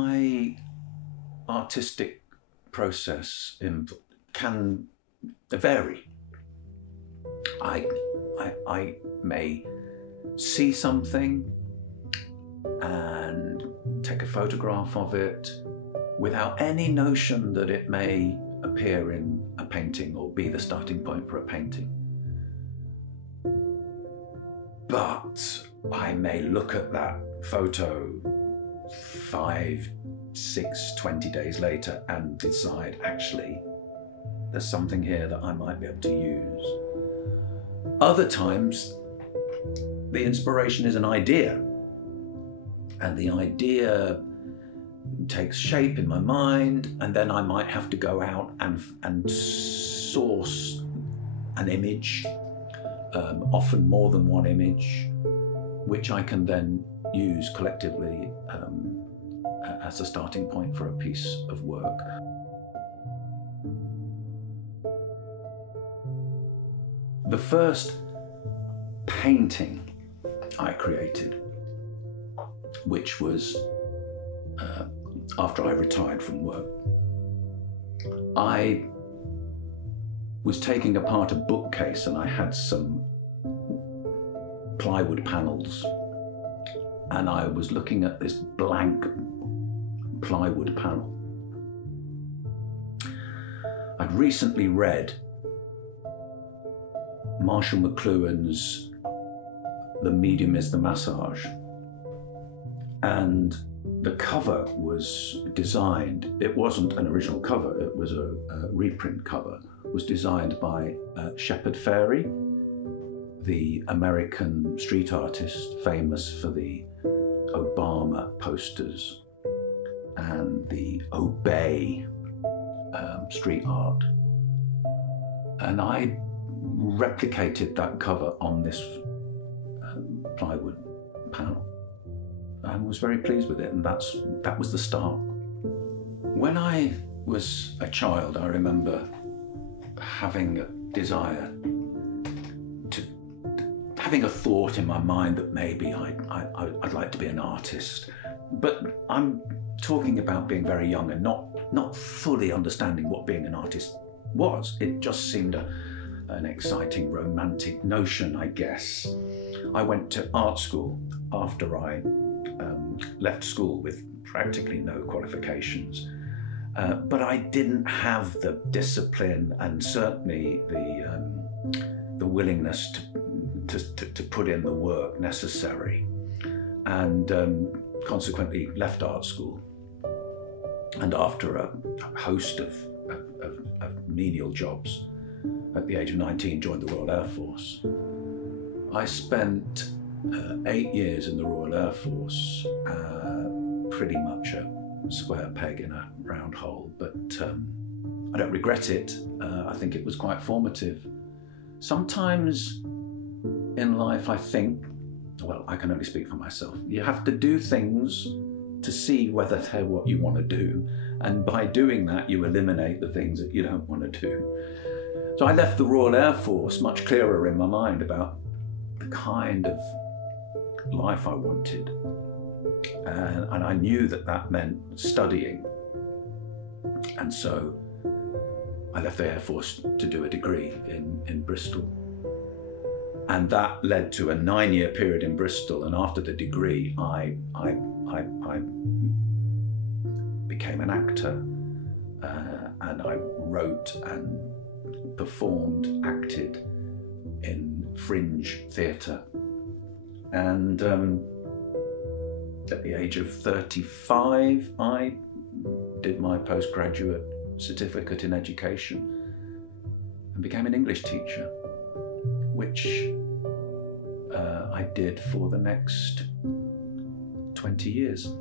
My artistic process can vary. I may see something and take a photograph of it without any notion that it may appear in a painting or be the starting point for a painting. But I may look at that photo 5, 6, 20 days later and decide, actually, there's something here that I might be able to use. Other times, the inspiration is an idea, and the idea takes shape in my mind, and then I might have to go out and source an image, often more than one image, which I can then use collectively as a starting point for a piece of work. The first painting I created, which was after I retired from work, I was taking apart a bookcase and I had some plywood panels, and I was looking at this blank plywood panel. I'd recently read Marshall McLuhan's The Medium is the Massage, and the cover was designed, it wasn't an original cover, it was a reprint cover, was designed by Shepard Fairey, the American street artist famous for the Obama posters and the Obey street art. And I replicated that cover on this plywood panel and was very pleased with it, and that was the start. When I was a child, I remember having a desire having a thought in my mind that maybe I'd like to be an artist. But I'm talking about being very young and not fully understanding what being an artist was. It just seemed an exciting romantic notion, I guess. I went to art school after I left school with practically no qualifications. But I didn't have the discipline and certainly the willingness to put in the work necessary, and consequently left art school. And after a host of menial jobs, at the age of 19, joined the Royal Air Force. I spent 8 years in the Royal Air Force, pretty much a square peg in a round hole, but I don't regret it. I think it was quite formative. Sometimes in life, I think, well, I can only speak for myself, you have to do things to see whether they're what you want to do, and by doing that you eliminate the things that you don't want to do. So I left the Royal Air Force much clearer in my mind about the kind of life I wanted, and I knew that meant studying, and so I left the Air Force to do a degree in Bristol. And that led to a 9-year period in Bristol, and after the degree I became an actor, and I wrote and performed, acted in fringe theatre. And at the age of 35, I did my postgraduate certificate in education and became an English teacher, which I did for the next 20 years.